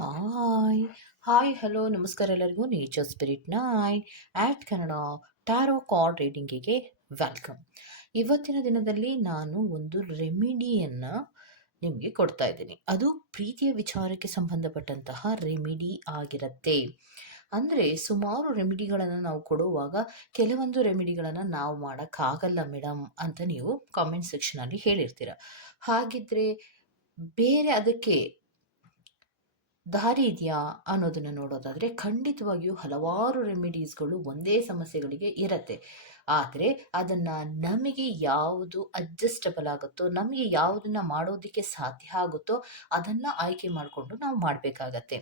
Hi hi hello ನಮಸ್ಕಾರ ಎಲ್ಲರಿಗೂ nature spirit ನಾಯ್ ಆ್ಯಟ್ ಕನ್ನಡ ಟ್ಯಾರೋ ಕಾರ್ಡ್ ರೀಡಿಂಗಿಗೆ ವೆಲ್ಕಮ್ ಇವತ್ತಿನ ದಿನದಲ್ಲಿ ನಾನು ಒಂದು ರೆಮಿಡಿಯನ್ನು ನಿಮಗೆ ಕೊಡ್ತಾ ಇದ್ದೀನಿ. ಅದು ಪ್ರೀತಿಯ ವಿಚಾರಕ್ಕೆ ಸಂಬಂಧಪಟ್ಟಂತಹ ರೆಮಿಡಿ ಆಗಿರುತ್ತೆ. ಅಂದರೆ ಸುಮಾರು ರೆಮಿಡಿಗಳನ್ನು ನಾವು ಕೊಡುವಾಗ ಕೆಲವೊಂದು ರೆಮಿಡಿಗಳನ್ನು ನಾವು ಮಾಡೋಕ್ಕಾಗಲ್ಲ ಮೇಡಮ್ ಅಂತ ನೀವು ಕಾಮೆಂಟ್ ಸೆಕ್ಷನಲ್ಲಿ ಹೇಳಿರ್ತೀರ. ಹಾಗಿದ್ರೆ ಬೇರೆ ಅದಕ್ಕೆ ದಾರಿ ಇದೆಯಾ ಅನ್ನೋದನ್ನು ನೋಡೋದಾದರೆ ಖಂಡಿತವಾಗಿಯೂ ಹಲವಾರು ರೆಮಿಡೀಸ್ಗಳು ಒಂದೇ ಸಮಸ್ಯೆಗಳಿಗೆ ಇರತ್ತೆ. ಆದರೆ ಅದನ್ನು ನಮಗೆ ಯಾವುದು ಅಡ್ಜಸ್ಟಬಲ್ ಆಗುತ್ತೋ, ನಮಗೆ ಯಾವುದನ್ನು ಮಾಡೋದಕ್ಕೆ ಸಾಧ್ಯ ಆಗುತ್ತೋ ಅದನ್ನು ಆಯ್ಕೆ ಮಾಡಿಕೊಂಡು ನಾವು ಮಾಡಬೇಕಾಗತ್ತೆ.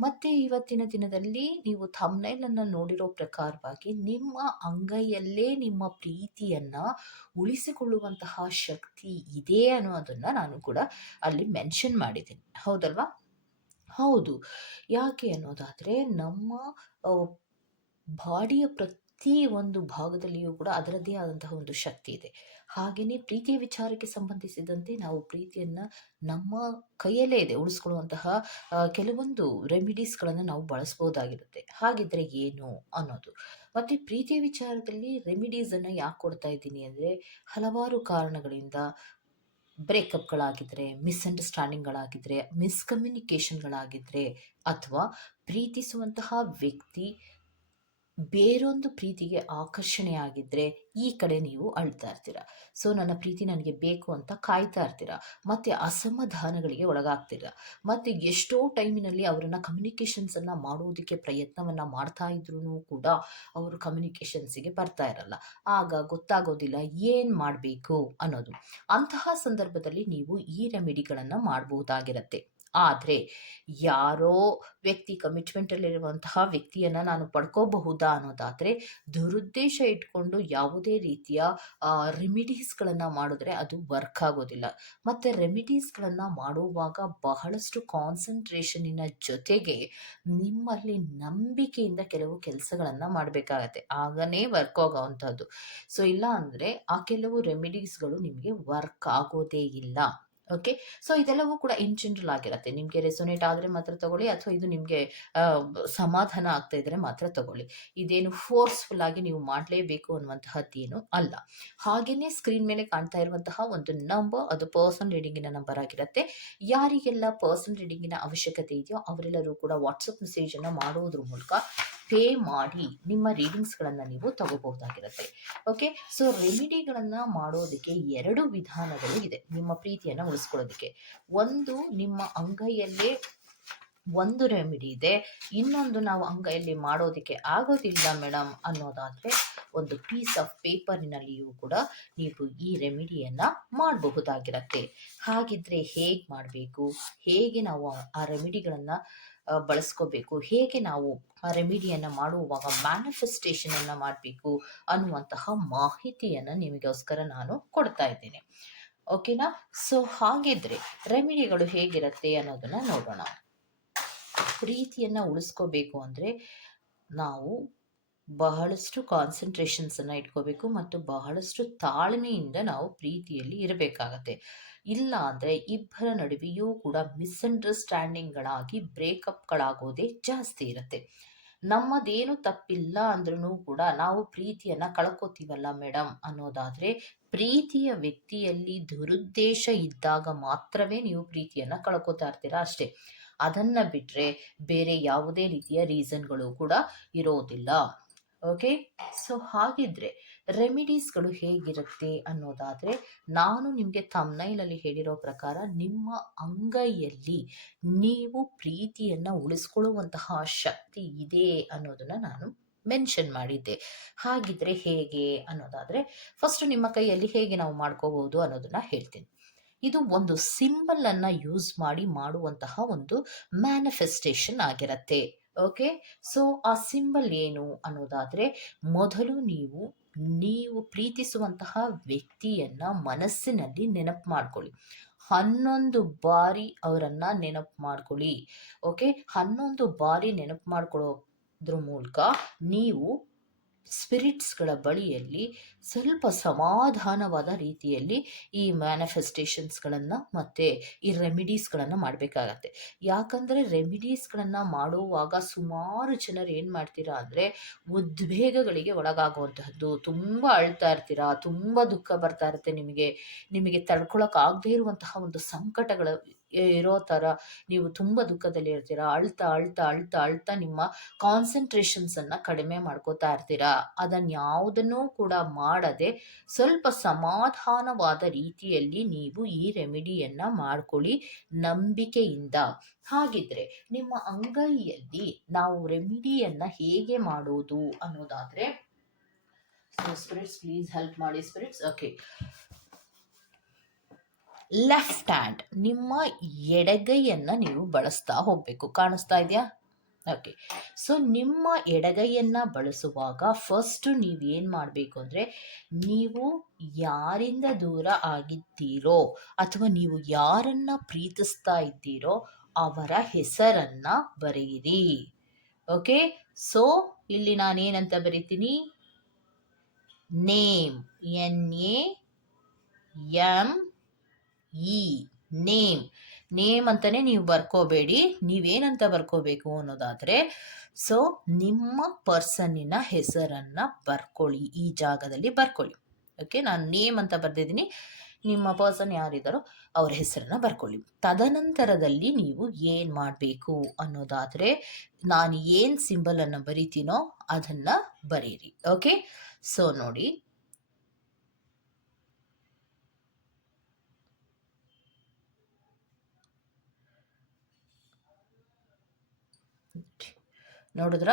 ಮತ್ತು ಇವತ್ತಿನ ದಿನದಲ್ಲಿ ನೀವು ಥಮ್ನೈಲನ್ನು ನೋಡಿರೋ ಪ್ರಕಾರವಾಗಿ ನಿಮ್ಮ ಅಂಗೈಯಲ್ಲೇ ನಿಮ್ಮ ಪ್ರೀತಿಯನ್ನು ಉಳಿಸಿಕೊಳ್ಳುವಂತಹ ಶಕ್ತಿ ಇದೆ ಅನ್ನೋದನ್ನು ನಾನು ಕೂಡ ಅಲ್ಲಿ ಮೆನ್ಷನ್ ಮಾಡಿದ್ದೀನಿ. ಹೌದಲ್ವಾ? ಹೌದು. ಯಾಕೆ ಅನ್ನೋದಾದರೆ ನಮ್ಮ ಬಾಡಿಯ ಪ್ರತಿ ಒಂದು ಭಾಗದಲ್ಲಿಯೂ ಕೂಡ ಅದರದ್ದೇ ಆದಂತಹ ಒಂದು ಶಕ್ತಿ ಇದೆ. ಹಾಗೆಯೇ ಪ್ರೀತಿಯ ವಿಚಾರಕ್ಕೆ ಸಂಬಂಧಿಸಿದಂತೆ ನಾವು ಪ್ರೀತಿಯನ್ನು ನಮ್ಮ ಕೈಯಲ್ಲೇ ಇದೆ. ಉಳಿಸ್ಕೊಳ್ಳುವಂತಹ ಕೆಲವೊಂದು ರೆಮಿಡೀಸ್ಗಳನ್ನು ನಾವು ಬಳಸ್ಬೋದಾಗಿರುತ್ತೆ. ಹಾಗಿದ್ರೆ ಏನು ಅನ್ನೋದು. ಮತ್ತು ಪ್ರೀತಿಯ ವಿಚಾರದಲ್ಲಿ ರೆಮಿಡೀಸನ್ನು ಯಾಕೆ ಕೊಡ್ತಾ ಇದ್ದೀನಿ ಅಂದರೆ ಹಲವಾರು ಕಾರಣಗಳಿಂದ ಬ್ರೇಕಪ್ಗಳಾಗಿದ್ದರೆ ಮಿಸ್ಅಂಡರ್ಸ್ಟ್ಯಾಂಡಿಂಗ್ಗಳಾಗಿದ್ದರೆ ಮಿಸ್ಕಮ್ಯುನಿಕೇಷನ್ಗಳಾಗಿದ್ದರೆ ಅಥವಾ ಪ್ರೀತಿಸುವಂತಹ ವ್ಯಕ್ತಿ ಬೇರೊಂದು ಪ್ರೀತಿಗೆ ಆಕರ್ಷಣೆ ಆಗಿದ್ದರೆ ಈ ಕಡೆ ನೀವು ಅಳ್ತಾ ಇರ್ತೀರ. ಸೊ ನನ್ನ ಪ್ರೀತಿ ನನಗೆ ಬೇಕು ಅಂತ ಕಾಯ್ತಾ ಇರ್ತೀರ. ಮತ್ತು ಅಸಮಾಧಾನಗಳಿಗೆ ಒಳಗಾಗ್ತೀರ. ಮತ್ತು ಎಷ್ಟೋ ಟೈಮಿನಲ್ಲಿ ಅವರನ್ನು ಕಮ್ಯುನಿಕೇಷನ್ಸನ್ನು ಮಾಡೋದಕ್ಕೆ ಪ್ರಯತ್ನವನ್ನು ಮಾಡ್ತಾ ಇದ್ರೂ ಕೂಡ ಅವರು ಕಮ್ಯುನಿಕೇಷನ್ಸಿಗೆ ಬರ್ತಾ ಇರಲ್ಲ. ಆಗ ಗೊತ್ತಾಗೋದಿಲ್ಲ ಏನು ಮಾಡಬೇಕು ಅನ್ನೋದು. ಅಂತಹ ಸಂದರ್ಭದಲ್ಲಿ ನೀವು ಈ ರೆಮಿಡಿಗಳನ್ನು ಮಾಡಬಹುದಾಗಿರುತ್ತೆ ಆದರೆ ಯಾರೋ ವ್ಯಕ್ತಿ ಕಮಿಟ್ಮೆಂಟಲ್ಲಿರುವಂತಹ ವ್ಯಕ್ತಿಯನ್ನು ನಾನು ಪಡ್ಕೋಬಹುದಾ ಅನ್ನೋದಾದರೆ ದುರುದ್ದೇಶ ಇಟ್ಕೊಂಡು ಯಾವುದೇ ರೀತಿಯ ರೆಮಿಡೀಸ್ಗಳನ್ನು ಮಾಡಿದ್ರೆ ಅದು ವರ್ಕ್ ಆಗೋದಿಲ್ಲ. ಮತ್ತು ರೆಮಿಡೀಸ್ಗಳನ್ನು ಮಾಡುವಾಗ ಬಹಳಷ್ಟು ಕಾನ್ಸಂಟ್ರೇಷನಿನ ಜೊತೆಗೆ ನಿಮ್ಮಲ್ಲಿ ನಂಬಿಕೆಯಿಂದ ಕೆಲವು ಕೆಲಸಗಳನ್ನು ಮಾಡಬೇಕಾಗತ್ತೆ. ಆಗನೇ ವರ್ಕ್ ಆಗೋವಂಥದ್ದು. ಸೊ, ಇಲ್ಲ ಅಂದರೆ ಆ ಕೆಲವು ರೆಮಿಡೀಸ್ಗಳು ನಿಮಗೆ ವರ್ಕ್ ಆಗೋದೇ ಇಲ್ಲ. ಓಕೆ ಸೊ ಇದೆಲ್ಲವೂ ಕೂಡ ಇನ್ ಜನರಲ್ ಆಗಿರುತ್ತೆ. ನಿಮಗೆ ರೆಸೊನೇಟ್ ಆದರೆ ಮಾತ್ರ ತಗೊಳ್ಳಿ, ಅಥವಾ ಇದು ನಿಮಗೆ ಸಮಾಧಾನ ಆಗ್ತಾ ಇದ್ರೆ ಮಾತ್ರ ತಗೊಳ್ಳಿ. ಇದೇನು ಫೋರ್ಸ್ಫುಲ್ ಆಗಿ ನೀವು ಮಾಡಲೇಬೇಕು ಅನ್ನುವಂತಹದ್ದೇನು ಅಲ್ಲ. ಹಾಗೆಯೇ ಸ್ಕ್ರೀನ್ ಮೇಲೆ ಕಾಣ್ತಾ ಇರುವಂತಹ ಒಂದು ನಂಬರ್ ಅದು ಪರ್ಸನ್ ರೀಡಿಂಗಿನ ನಂಬರ್ ಆಗಿರುತ್ತೆ. ಯಾರಿಗೆಲ್ಲ ಪರ್ಸನ್ ರೀಡಿಂಗಿನ ಅವಶ್ಯಕತೆ ಇದೆಯೋ, ಅವರೆಲ್ಲರೂ ಕೂಡ ವಾಟ್ಸಪ್ ಮೆಸೇಜನ್ನು ಮಾಡೋದ್ರ ಮೂಲಕ ಪೇ ಮಾಡಿ ನಿಮ್ಮ ರೀಡಿಂಗ್ಸ್ಗಳನ್ನು ನೀವು ತಗೋಬಹುದಾಗಿರುತ್ತೆ. ಓಕೆ? ಸೊ, ರೆಮಿಡಿಗಳನ್ನು ಮಾಡೋದಕ್ಕೆ ಎರಡು ವಿಧಾನಗಳು ಇದೆ ನಿಮ್ಮ ಪ್ರೀತಿಯನ್ನು ಉಳಿಸ್ಕೊಳ್ಳೋದಕ್ಕೆ. ಒಂದು, ನಿಮ್ಮ ಅಂಗೈಯಲ್ಲೇ ಒಂದು ರೆಮಿಡಿ ಇದೆ. ಇನ್ನೊಂದು ನಾವು ಅಂಗೈಯಲ್ಲಿ ಮಾಡೋದಕ್ಕೆ ಆಗೋದಿಲ್ಲ ಮೇಡಮ್ ಅನ್ನೋದಾದರೆ ಒಂದು ಪೀಸ್ ಆಫ್ ಪೇಪರಿನಲ್ಲಿಯೂ ಕೂಡ ನೀವು ಈ ರೆಮಿಡಿಯನ್ನು ಮಾಡಬಹುದಾಗಿರತ್ತೆ. ಹಾಗಿದ್ರೆ ಹೇಗೆ ಮಾಡಬೇಕು? ಹೇಗೆ ನಾವು ಆ ರೆಮಿಡಿಗಳನ್ನು ಬಳಸ್ಕೋಬೇಕು. ಹೇಗೆ ನಾವು ರೆಮಿಡಿಯನ್ನು ಮಾಡುವಾಗ ಮ್ಯಾನಿಫೆಸ್ಟೇಷನನ್ನು ಮಾಡಬೇಕು ಅನ್ನುವಂತಹ ಮಾಹಿತಿಯನ್ನು ನಿಮಗೋಸ್ಕರ ನಾನು ಕೊಡ್ತಾ ಇದ್ದೇನೆ. ಓಕೆನಾ? ಸೊ, ಹಾಗಿದ್ರೆ ರೆಮಿಡಿಗಳು ಹೇಗಿರುತ್ತೆ ಅನ್ನೋದನ್ನ ನೋಡೋಣ. ಪ್ರೀತಿಯನ್ನು ಉಳಿಸ್ಕೋಬೇಕು ಅಂದರೆ ನಾವು ಬಹಳಷ್ಟು ಕಾನ್ಸಂಟ್ರೇಷನ್ಸನ್ನು ಇಟ್ಕೋಬೇಕು ಮತ್ತು ಬಹಳಷ್ಟು ತಾಳ್ಮೆಯಿಂದ ನಾವು ಪ್ರೀತಿಯಲ್ಲಿ ಇರಬೇಕಾಗತ್ತೆ. ಇಲ್ಲ ಅಂದರೆ ಇಬ್ಬರ ನಡುವೆಯೂ ಕೂಡ ಮಿಸ್ಅಂಡರ್ಸ್ಟ್ಯಾಂಡಿಂಗ್ಗಳಾಗಿ ಬ್ರೇಕಪ್ಗಳಾಗೋದೇ ಜಾಸ್ತಿ ಇರುತ್ತೆ. ನಮ್ಮದೇನು ತಪ್ಪಿಲ್ಲ ಅಂದ್ರೂ ಕೂಡ ನಾವು ಪ್ರೀತಿಯನ್ನು ಕಳ್ಕೊತೀವಲ್ಲ ಮೇಡಮ್ ಅನ್ನೋದಾದರೆ ಪ್ರೀತಿಯ ವ್ಯಕ್ತಿಯಲ್ಲಿ ದುರುದ್ದೇಶ ಇದ್ದಾಗ ಮಾತ್ರವೇ ನೀವು ಪ್ರೀತಿಯನ್ನು ಕಳ್ಕೊತಾ ಇರ್ತೀರಾ ಅಷ್ಟೇ. ಅದನ್ನು ಬಿಟ್ಟರೆ ಬೇರೆ ಯಾವುದೇ ರೀತಿಯ ರೀಸನ್ಗಳು ಕೂಡ ಇರೋದಿಲ್ಲ. ಓಕೆ ಸೊ ಹಾಗಿದ್ರೆ ರೆಮಿಡೀಸ್ಗಳು ಹೇಗಿರುತ್ತೆ ಅನ್ನೋದಾದರೆ, ನಾನು ನಿಮಗೆ ತಮ್ನೈಲಲ್ಲಿ ಹೇಳಿರೋ ಪ್ರಕಾರ ನಿಮ್ಮ ಅಂಗೈಯಲ್ಲಿ ನೀವು ಪ್ರೀತಿಯನ್ನು ಉಳಿಸ್ಕೊಳ್ಳುವಂತಹ ಶಕ್ತಿ ಇದೆ ಅನ್ನೋದನ್ನು ನಾನು ಮೆನ್ಷನ್ ಮಾಡಿದ್ದೆ. ಹಾಗಿದ್ರೆ ಹೇಗೆ ಅನ್ನೋದಾದರೆ ಫಸ್ಟ್ ನಿಮ್ಮ ಕೈಯಲ್ಲಿ ಹೇಗೆ ನಾವು ಮಾಡ್ಕೋಬಹುದು ಅನ್ನೋದನ್ನ ಹೇಳ್ತೀನಿ. ಇದು ಒಂದು ಸಿಂಬಲ್ ಅನ್ನ ಯೂಸ್ ಮಾಡಿ ಮಾಡುವಂತಹ ಒಂದು ಮ್ಯಾನಿಫೆಸ್ಟೇಷನ್ ಆಗಿರತ್ತೆ. ಓಕೆ ಸೊ ಆ ಸಿಂಬಲ್ ಏನು ಅನ್ನೋದಾದರೆ, ಮೊದಲು ನೀವು ನೀವು ಪ್ರೀತಿಸುವಂತಹ ವ್ಯಕ್ತಿಯನ್ನ ಮನಸ್ಸಿನಲ್ಲಿ ನೆನಪು ಮಾಡ್ಕೊಳ್ಳಿ. ಹನ್ನೊಂದು ಬಾರಿ ಅವರನ್ನ ನೆನಪು ಮಾಡ್ಕೊಳ್ಳಿ. ಓಕೆ ಹನ್ನೊಂದು ಬಾರಿ ನೆನಪು ಮಾಡ್ಕೊಳ್ಳೋದ್ರ ಮೂಲಕ ನೀವು ಸ್ಪಿರಿಟ್ಸ್ಗಳ ಬಳಿಯಲ್ಲಿ ಸ್ವಲ್ಪ ಸಮಾಧಾನವಾದ ರೀತಿಯಲ್ಲಿ ಈ ಮ್ಯಾನಿಫೆಸ್ಟೇಷನ್ಸ್ಗಳನ್ನು ಮತ್ತು ಈ ರೆಮಿಡೀಸ್ಗಳನ್ನು ಮಾಡಬೇಕಾಗತ್ತೆ. ಯಾಕಂದರೆ ರೆಮಿಡೀಸ್ಗಳನ್ನು ಮಾಡುವಾಗ ಸುಮಾರು ಜನರು ಏನು ಮಾಡ್ತೀರಾ ಅಂದರೆ ಉದ್ವೇಗಗಳಿಗೆ ಒಳಗಾಗುವಂತಹದ್ದು. ತುಂಬ ಅಳ್ತಾ ಇರ್ತೀರಾ, ತುಂಬ ದುಃಖ ಬರ್ತಾ ಇರುತ್ತೆ ನಿಮಗೆ ನಿಮಗೆ ತಡ್ಕೊಳಕ್ಕಾಗದೇ ಇರುವಂತಹ ಒಂದು ಸಂಕಟಗಳು ಇರೋ ಥರ ನೀವು ತುಂಬ ದುಃಖದಲ್ಲಿ ಇರ್ತೀರಾ, ಅಳ್ತಾ ಅಳ್ತಾ ಅಳ್ತಾ ಅಳ್ತಾ ನಿಮ್ಮ ಕಾನ್ಸಂಟ್ರೇಷನ್ಸನ್ನು ಕಡಿಮೆ ಮಾಡ್ಕೋತಾ ಇರ್ತೀರಾ? ಅದನ್ನು ಯಾವುದನ್ನೂ ಕೂಡ ಮಾಡದೆ ಸ್ವಲ್ಪ ಸಮಾಧಾನವಾದ ರೀತಿಯಲ್ಲಿ ನೀವು ಈ ರೆಮಿಡಿಯನ್ನು ಮಾಡ್ಕೊಳ್ಳಿ ನಂಬಿಕೆಯಿಂದ. ಹಾಗಿದ್ರೆ ನಿಮ್ಮ ಅಂಗೈಯಲ್ಲಿ ನಾವು ರೆಮಿಡಿಯನ್ನು ಹೇಗೆ ಮಾಡೋದು ಅನ್ನೋದಾದರೆ ಸ್ಪಿರಿಟ್ಸ್ ಪ್ಲೀಸ್ ಹೆಲ್ಪ್ ಮಾಡಿ. ಸ್ಪಿರಿಟ್ಸ್ ಓಕೆ ಲೆಫ್ಟ್ ಹ್ಯಾಂಡ್ ನಿಮ್ಮ ಎಡಗೈಯನ್ನು ನೀವು ಬಳಸ್ತಾ ಹೋಗಬೇಕು. ಕಾಣಿಸ್ತಾ ಇದೆಯಾ? ಓಕೆ ಸೊ ನಿಮ್ಮ ಎಡಗೈಯನ್ನು ಬಳಸುವಾಗ ಫಸ್ಟು ಏನು ಮಾಡಬೇಕು ಅಂದರೆ, ನೀವು ಯಾರಿಂದ ದೂರ ಆಗಿದ್ದೀರೋ ಅಥವಾ ನೀವು ಯಾರನ್ನ ಪ್ರೀತಿಸ್ತಾ ಇದ್ದೀರೋ ಅವರ ಹೆಸರನ್ನು ಬರೆಯಿರಿ. ಓಕೆ ಸೊ ಇಲ್ಲಿ ನಾನೇನಂತ ಬರೀತೀನಿ? Name N A M E name. Name ಅಂತಾನೆ ನೀವು ಬರ್ಕೋಬೇಡಿ. ನೀವೇನಂತ ಬರ್ಕೋಬೇಕು ಅನ್ನೋದಾದರೆ, ಸೊ, ನಿಮ್ಮ ಪರ್ಸನ್ನಿನ ಹೆಸರನ್ನು ಬರ್ಕೊಳ್ಳಿ. ಈ ಜಾಗದಲ್ಲಿ ಬರ್ಕೊಳ್ಳಿ. ಓಕೆ, ನಾನು ನೇಮ್ ಅಂತ ಬರೆದಿದ್ದೀನಿ. ನಿಮ್ಮ ಪರ್ಸನ್ ಯಾರಿದ್ದಾರೋ ಅವ್ರ ಹೆಸರನ್ನು ಬರ್ಕೊಳ್ಳಿ. ತದನಂತರದಲ್ಲಿ ನೀವು ಏನು ಮಾಡಬೇಕು ಅನ್ನೋದಾದರೆ, ನಾನು ಏನು ಸಿಂಬಲನ್ನು ಬರಿತೀನೋ ಅದನ್ನು ಬರೀರಿ ಓಕೆ, ಸೊ ನೋಡಿ. ನೋಡಿದ್ರ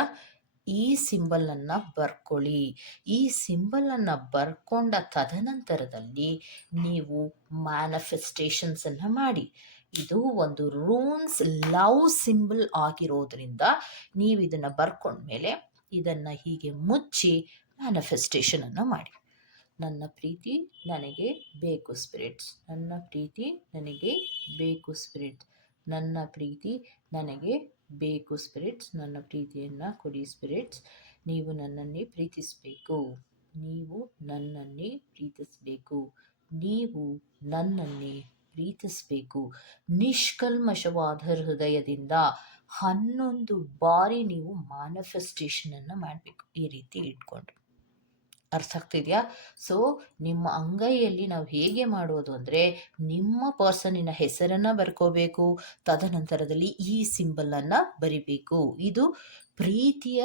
ಈ ಸಿಂಬಲನ್ನು ಬರ್ಕೊಳ್ಳಿ. ಈ ಸಿಂಬಲನ್ನು ಬರ್ಕೊಂಡ ತದನಂತರದಲ್ಲಿ ನೀವು ಮ್ಯಾನಿಫೆಸ್ಟೇಷನ್ಸನ್ನು ಮಾಡಿ. ಇದು ಒಂದು ರೂನ್ಸ್ ಲವ್ ಸಿಂಬಲ್ ಆಗಿರೋದ್ರಿಂದ ನೀವು ಇದನ್ನು ಬರ್ಕೊಂಡ್ಮೇಲೆ ಇದನ್ನು ಹೀಗೆ ಮುಚ್ಚಿ ಮ್ಯಾನಿಫೆಸ್ಟೇಷನನ್ನು ಮಾಡಿ. ನನ್ನ ಪ್ರೀತಿ ನನಗೆ ಬೇಕು ಸ್ಪಿರಿಟ್ಸ್. ನನ್ನ ಪ್ರೀತಿ ನನಗೆ ಬೇಕು ಸ್ಪಿರಿಟ್ ನನ್ನ ಪ್ರೀತಿ ನನಗೆ ಬೇಕು ಸ್ಪಿರಿಟ್ಸ್ ನನ್ನ ಪ್ರೀತಿಯನ್ನು ಕೊಡಿ ಸ್ಪಿರಿಟ್ಸ್ ನೀವು ನನ್ನನ್ನೇ ಪ್ರೀತಿಸಬೇಕು. ನೀವು ನನ್ನನ್ನೇ ಪ್ರೀತಿಸಬೇಕು. ನೀವು ನನ್ನನ್ನೇ ಪ್ರೀತಿಸಬೇಕು. ನಿಷ್ಕಲ್ಮಶವಾದ ಹೃದಯದಿಂದ ಹನ್ನೊಂದು ಬಾರಿ ನೀವು ಮ್ಯಾನಿಫೆಸ್ಟೇಷನನ್ನು ಮಾಡಬೇಕು. ಈ ರೀತಿ ಇಟ್ಕೊಂಡು ಅರ್ಥ ಆಗ್ತಿದೆಯಾ ಸೊ ನಿಮ್ಮ ಅಂಗೈಯಲ್ಲಿ ನಾವು ಹೇಗೆ ಮಾಡೋದು ಅಂದರೆ, ನಿಮ್ಮ ಪರ್ಸನಿನ ಹೆಸರನ್ನು ಬರ್ಕೋಬೇಕು, ತದನಂತರದಲ್ಲಿ ಈ ಸಿಂಬಲನ್ನು ಬರಿಬೇಕು. ಇದು ಪ್ರೀತಿಯ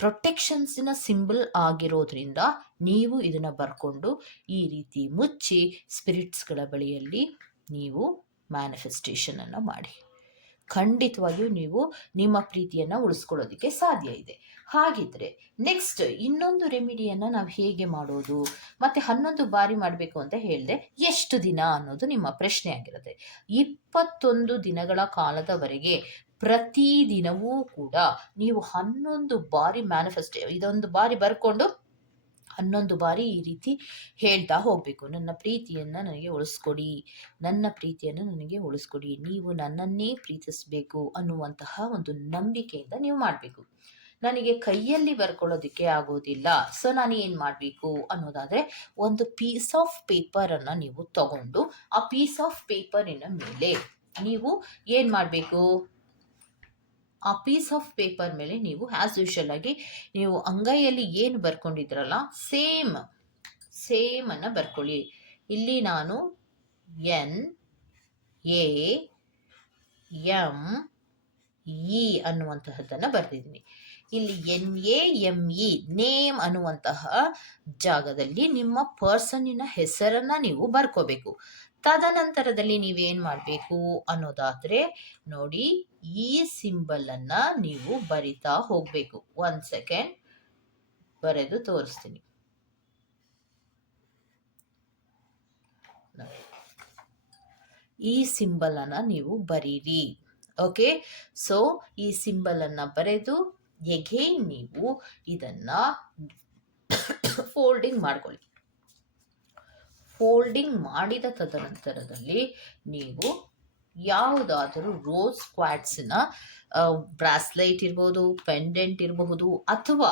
ಪ್ರೊಟೆಕ್ಷನ್ಸಿನ ಸಿಂಬಲ್ ಆಗಿರೋದ್ರಿಂದ ನೀವು ಇದನ್ನು ಬರ್ಕೊಂಡು ಈ ರೀತಿ ಮುಚ್ಚಿ ಸ್ಪಿರಿಟ್ಸ್ಗಳ ಬಳಿಯಲ್ಲಿ ನೀವು ಮ್ಯಾನಿಫೆಸ್ಟೇಷನನ್ನು ಮಾಡಿ. ಖಂಡಿತವಾಗಿಯೂ ನೀವು ನಿಮ್ಮ ಪ್ರೀತಿಯನ್ನು ಉಳಿಸ್ಕೊಳ್ಳೋದಕ್ಕೆ ಸಾಧ್ಯ ಇದೆ. ಹಾಗಿದ್ರೆ ನೆಕ್ಸ್ಟ್ ಇನ್ನೊಂದು ರೆಮಿಡಿಯನ್ನು ನಾವು ಹೇಗೆ ಮಾಡೋದು? ಮತ್ತೆ ಹನ್ನೊಂದು ಬಾರಿ ಮಾಡಬೇಕು ಅಂತ ಹೇಳಿದೆ ಎಷ್ಟು ದಿನ ಅನ್ನೋದು ನಿಮ್ಮ ಪ್ರಶ್ನೆ ಆಗಿರುತ್ತೆ. ಇಪ್ಪತ್ತೊಂದು ದಿನಗಳ ಕಾಲದವರೆಗೆ ಪ್ರತಿ ದಿನವೂ ಕೂಡ ನೀವು ಹನ್ನೊಂದು ಬಾರಿ ಮ್ಯಾನಿಫೆಸ್ಟೇ ಇದೊಂದು ಬಾರಿ ಬರ್ಕೊಂಡು ಹನ್ನೊಂದು ಬಾರಿ ಈ ರೀತಿ ಹೇಳ್ತಾ ಹೋಗಬೇಕು. ನನ್ನ ಪ್ರೀತಿಯನ್ನು ನನಗೆ ಉಳಿಸ್ಕೊಡಿ. ನನ್ನ ಪ್ರೀತಿಯನ್ನು ನನಗೆ ಉಳಿಸ್ಕೊಡಿ. ನೀವು ನನ್ನನ್ನೇ ಪ್ರೀತಿಸಬೇಕು ಅನ್ನುವಂತಹ ಒಂದು ನಂಬಿಕೆಯಿಂದ ನೀವು ಮಾಡಬೇಕು. ನನಗೆ ಕೈಯಲ್ಲಿ ಬರ್ಕೊಳ್ಳೋದಕ್ಕೆ ಆಗೋದಿಲ್ಲ. ಸೊ ನಾನು ಏನು ಮಾಡಬೇಕು ಅನ್ನೋದಾದರೆ ಒಂದು ಪೀಸ್ ಆಫ್ ಪೇಪರನ್ನು ನೀವು ತಗೊಂಡು ಆ ಪೀಸ್ ಆಫ್ ಪೇಪರಿನ ಮೇಲೆ ನೀವು ಏನು ಮಾಡಬೇಕು? ಆ ಪೀಸ್ ಆಫ್ ಪೇಪರ್ ಮೇಲೆ ನೀವು ಆ್ಯಸ್ ಯೂಶಲ್ ಆಗಿ ನೀವು ಅಂಗೈಯಲ್ಲಿ ಏನು ಬರ್ಕೊಂಡಿದ್ರಲ್ಲ ಸೇಮ್ ಸೇಮನ್ನು ಬರ್ಕೊಳ್ಳಿ. ಇಲ್ಲಿ ನಾನು ಎನ್ ಎ ಎಂ ಇ ಅನ್ನುವಂತಹದ್ದನ್ನು ಬರೆದಿದ್ದೀನಿ ಇಲ್ಲಿ N A M E name ಅನ್ನುವಂತಹ ಜಾಗದಲ್ಲಿ ನಿಮ್ಮ ಪರ್ಸನ್ನಿನ ಹೆಸರನ್ನು ನೀವು ಬರ್ಕೋಬೇಕು. ತದನಂತರದಲ್ಲಿ ನೀವೇನು ಮಾಡಬೇಕು ಅನ್ನೋದಾದರೆ ನೋಡಿ ಈ ಸಿಂಬಲನ್ನು ನೀವು ಬರಿತಾ ಹೋಗಬೇಕು. ಒಂದು ಸೆಕೆಂಡ್ ಬರೆದು ತೋರಿಸ್ತೀನಿ. ಈ ಸಿಂಬಲನ್ನು ನೀವು ಬರೀರಿ. ಓಕೆ ಸೊ ಈ ಸಿಂಬಲನ್ನು ಬರೆದು ಎಗೇನ್ ನೀವು ಇದನ್ನು ಫೋಲ್ಡಿಂಗ್ ಮಾಡ್ಕೊಳ್ಳಿ. ಫೋಲ್ಡಿಂಗ್ ಮಾಡಿದ ತದನಂತರದಲ್ಲಿ ನೀವು ಯಾವುದಾದರೂ ರೋಸ್ ಕ್ವಾಟ್ಸಿನ ಬ್ರಾಸ್ಲೈಟ್ ಇರ್ಬೋದು ಪೆಂಡೆಂಟ್ ಇರಬಹುದು ಅಥವಾ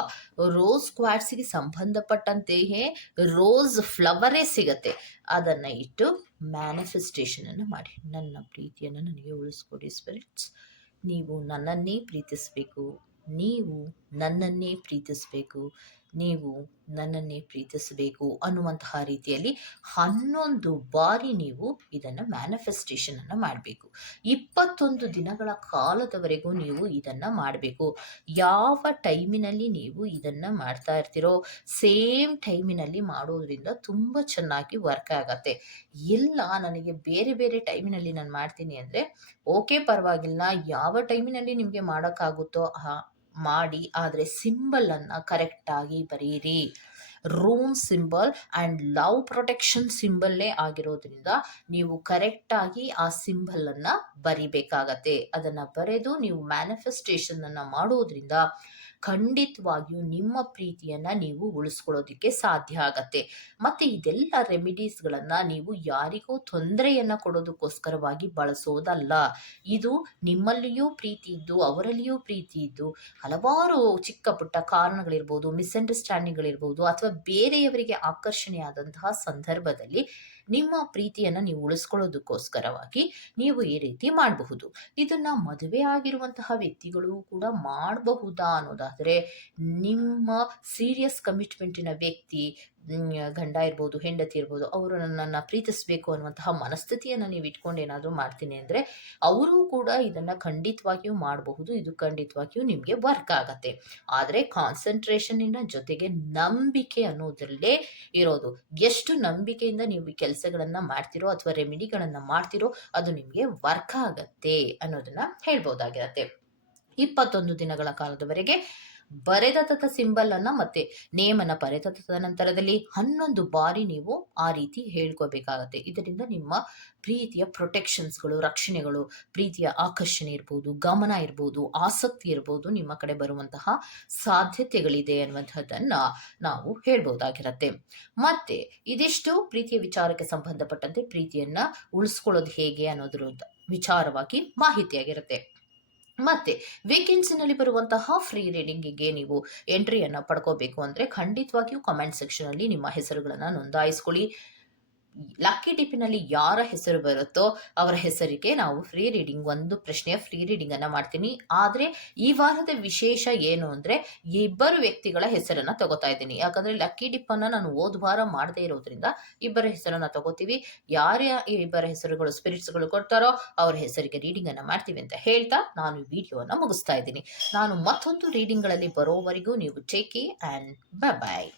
ರೋಸ್ ಕ್ವಾಟ್ಸ್ಗೆ ಸಂಬಂಧಪಟ್ಟಂತೆಯೇ ರೋಸ್ ಫ್ಲವರೇ ಸಿಗತ್ತೆ, ಅದನ್ನು ಇಟ್ಟು ಮ್ಯಾನಿಫೆಸ್ಟೇಷನನ್ನು ಮಾಡಿ. ನನ್ನ ಪ್ರೀತಿಯನ್ನು ನನಗೆ ಉಳಿಸ್ಕೊಡಿ ಸ್ಪಿರಿಟ್ಸ್ ನೀವು ನನ್ನನ್ನೇ ಪ್ರೀತಿಸಬೇಕು, ನೀವು ನನ್ನನ್ನೇ ಪ್ರೀತಿಸಬೇಕು. ನೀವು ನನ್ನನ್ನೇ ಪ್ರೀತಿಸಬೇಕು ಅನ್ನುವಂತಹ ರೀತಿಯಲ್ಲಿ ಹನ್ನೊಂದು ಬಾರಿ ನೀವು ಇದನ್ನು ಮ್ಯಾನಿಫೆಸ್ಟೇಷನ್ ಅನ್ನು ಮಾಡಬೇಕು. ಇಪ್ಪತ್ತೊಂದು ದಿನಗಳ ಕಾಲದವರೆಗೂ ನೀವು ಇದನ್ನು ಮಾಡಬೇಕು. ಯಾವ ಟೈಮಿನಲ್ಲಿ ನೀವು ಇದನ್ನು ಮಾಡ್ತಾ ಇರ್ತೀರೋ, ಸೇಮ್ ಟೈಮಿನಲ್ಲಿ ಮಾಡೋದ್ರಿಂದ ತುಂಬ ಚೆನ್ನಾಗಿ ವರ್ಕ್ ಆಗತ್ತೆ. ಇಲ್ಲ, ನನಗೆ ಬೇರೆ ಬೇರೆ ಟೈಮಿನಲ್ಲಿ ನಾನು ಮಾಡ್ತೀನಿ ಅಂದರೆ, ಓಕೆ ಪರವಾಗಿಲ್ಲ, ಯಾವ ಟೈಮಿನಲ್ಲಿ ನಿಮಗೆ ಮಾಡೋಕ್ಕಾಗುತ್ತೋ, ಆ ಮಾಡಿ, ಆದರೆ ಸಿಂಬಲನ್ನು ಕರೆಕ್ಟಾಗಿ ಬರೀರಿ. Room symbol and love protection ಸಿಂಬಲ್ಲೇ ಆಗಿರೋದ್ರಿಂದ ನೀವು ಕರೆಕ್ಟಾಗಿ ಆ ಸಿಂಬಲನ್ನು ಬರಿಬೇಕಾಗತ್ತೆ. ಅದನ್ನು ಬರೆದು ನೀವು ಮ್ಯಾನಿಫೆಸ್ಟೇಷನನ್ನು ಮಾಡೋದ್ರಿಂದ ಖಂಡಿತವಾಗಿಯೂ ನಿಮ್ಮ ಪ್ರೀತಿಯನ್ನು ನೀವು ಉಳಿಸ್ಕೊಳ್ಳೋದಕ್ಕೆ ಸಾಧ್ಯ ಆಗತ್ತೆ. ಮತ್ತು ಇದೆಲ್ಲ ರೆಮಿಡೀಸ್ಗಳನ್ನು ನೀವು ಯಾರಿಗೂ ತೊಂದರೆಯನ್ನು ಕೊಡೋದಕ್ಕೋಸ್ಕರವಾಗಿ ಬಳಸೋದಲ್ಲ. ಇದು ನಿಮ್ಮಲ್ಲಿಯೂ ಪ್ರೀತಿ ಇದ್ದು, ಅವರಲ್ಲಿಯೂ ಪ್ರೀತಿ ಇದ್ದು, ಹಲವಾರು ಚಿಕ್ಕ ಪುಟ್ಟ ಕಾರಣಗಳಿರ್ಬೋದು ಮಿಸ್ಅಂಡರ್ಸ್ಟ್ಯಾಂಡಿಂಗ್ಗಳಿರ್ಬೋದು ಅಥವಾ ಬೇರೆಯವರಿಗೆ ಆಕರ್ಷಣೆಯಾದಂತಹ ಸಂದರ್ಭದಲ್ಲಿ ನಿಮ್ಮ ಪ್ರೀತಿಯನ್ನು ನೀವು ಉಳಿಸ್ಕೊಳ್ಳೋದಕ್ಕೋಸ್ಕರವಾಗಿ ನೀವು ಈ ರೀತಿ ಮಾಡಬಹುದು. ಇದನ್ನ ಮದುವೆ ಆಗಿರುವಂತಹ ವ್ಯಕ್ತಿಗಳು ಕೂಡ ಮಾಡಬಹುದಾ ಅನ್ನೋದಾದರೆ ನಿಮ್ಮ ಸೀರಿಯಸ್ ಕಮಿಟ್ಮೆಂಟಿನ ವ್ಯಕ್ತಿ ಗಂಡ ಇರ್ಬೋದು, ಹೆಂಡತಿ ಇರ್ಬೋದು, ಅವರು ನನ್ನನ್ನು ಪ್ರೀತಿಸಬೇಕು ಅನ್ನುವಂತಹ ಮನಸ್ಥಿತಿಯನ್ನು ನೀವು ಇಟ್ಕೊಂಡು ಏನಾದರೂ ಮಾಡ್ತೀನಿ ಅಂದರೆ ಅವರು ಕೂಡ ಇದನ್ನು ಖಂಡಿತವಾಗಿಯೂ ಮಾಡಬಹುದು, ಇದು ಖಂಡಿತವಾಗಿಯೂ ನಿಮಗೆ ವರ್ಕ್ ಆಗತ್ತೆ. ಆದರೆ ಕಾನ್ಸಂಟ್ರೇಷನಿನ ಜೊತೆಗೆ ನಂಬಿಕೆ ಅನ್ನೋದರಲ್ಲೇ ಇರೋದು. ಎಷ್ಟು ನಂಬಿಕೆಯಿಂದ ನೀವು ಈ ಕೆಲಸಗಳನ್ನು ಮಾಡ್ತಿರೋ ಅಥವಾ ರೆಮಿಡಿಗಳನ್ನು ಮಾಡ್ತಿರೋ ಅದು ನಿಮಗೆ ವರ್ಕ್ ಆಗತ್ತೆ ಅನ್ನೋದನ್ನು ಹೇಳ್ಬೋದಾಗಿರತ್ತೆ. ಇಪ್ಪತ್ತೊಂದು ದಿನಗಳ ಕಾಲದವರೆಗೆ ಬರೆದ ಸಿಂಬಲ್ ಅನ್ನ ಮತ್ತೆ ನೇಮನ ಬರೆದ ನಂತರದಲ್ಲಿ ಹನ್ನೊಂದು ಬಾರಿ ನೀವು ಆ ರೀತಿ ಹೇಳ್ಕೋಬೇಕಾಗತ್ತೆ. ಇದರಿಂದ ನಿಮ್ಮ ಪ್ರೀತಿಯ ಪ್ರೊಟೆಕ್ಷನ್ಸ್ಗಳು ರಕ್ಷಣೆಗಳು, ಪ್ರೀತಿಯ ಆಕರ್ಷಣೆ ಇರ್ಬೋದು, ಗಮನ ಇರ್ಬೋದು, ಆಸಕ್ತಿ ಇರ್ಬೋದು ನಿಮ್ಮ ಕಡೆ ಬರುವಂತಹ ಸಾಧ್ಯತೆಗಳಿದೆ ಅನ್ನುವಂಥದ್ದನ್ನ ನಾವು ಹೇಳ್ಬೋದಾಗಿರತ್ತೆ ಮತ್ತೆ ಇದಿಷ್ಟು ಪ್ರೀತಿಯ ವಿಚಾರಕ್ಕೆ ಸಂಬಂಧಪಟ್ಟಂತೆ ಪ್ರೀತಿಯನ್ನ ಉಳಿಸ್ಕೊಳ್ಳೋದು ಹೇಗೆ ಅನ್ನೋದ್ರ ವಿಚಾರವಾಗಿ ಮಾಹಿತಿಯಾಗಿರುತ್ತೆ. ಮತ್ತೆ ವೇಕೆನ್ಸಿನಲ್ಲಿ ಬರುವಂತಹ ಫ್ರೀ ರೀಡಿಂಗಿಗೆ ನೀವು ಎಂಟ್ರಿಯನ್ನು ಪಡ್ಕೋಬೇಕು ಅಂದರೆ ಖಂಡಿತವಾಗಿಯೂ ಕಮೆಂಟ್ ಸೆಕ್ಷನಲ್ಲಿ ನಿಮ್ಮ ಹೆಸರುಗಳನ್ನು ನೋಂದಾಯಿಸ್ಕೊಳ್ಳಿ. ಲಕ್ಕಿ ಟಿಪ್ಪಿನಲ್ಲಿ ಯಾರ ಹೆಸರು ಬರುತ್ತೋ ಅವರ ಹೆಸರಿಗೆ ನಾವು ಫ್ರೀ ರೀಡಿಂಗ್ ಒಂದು ಪ್ರಶ್ನೆಯ ಫ್ರೀ ರೀಡಿಂಗ್ ಅನ್ನ ಮಾಡ್ತೀನಿ. ಆದರೆ ಈ ವಾರದ ವಿಶೇಷ ಏನು ಅಂದರೆ ಇಬ್ಬರು ವ್ಯಕ್ತಿಗಳ ಹೆಸರನ್ನ ತಗೋತಾ ಇದ್ದೀನಿ. ಯಾಕಂದ್ರೆ ಲಕ್ಕಿ ಡಿಪ್ ಅನ್ನ ನಾನು ಓದ್ವಾರ ವಾರ ಮಾಡದೇ ಇರೋದ್ರಿಂದ ಇಬ್ಬರ ಹೆಸರನ್ನ ತಗೋತೀವಿ. ಯಾರ ಈ ಇಬ್ಬರ ಹೆಸರುಗಳು ಸ್ಪಿರಿಟ್ಸ್ಗಳು ಕೊಡ್ತಾರೋ ಅವರ ಹೆಸರಿಗೆ ರೀಡಿಂಗ್ ಅನ್ನ ಮಾಡ್ತೀವಿ ಅಂತ ಹೇಳ್ತಾ ನಾನು ಈ ವಿಡಿಯೋನ ಮುಗಿಸ್ತಾ ಇದ್ದೀನಿ. ನಾನು ಮತ್ತೊಂದು ರೀಡಿಂಗ್ಗಳಲ್ಲಿ ಬರೋವರೆಗೂ ನೀವು ಟೇಕ್ ಆ್ಯಂಡ್ ಬೈ ಬಾಯ್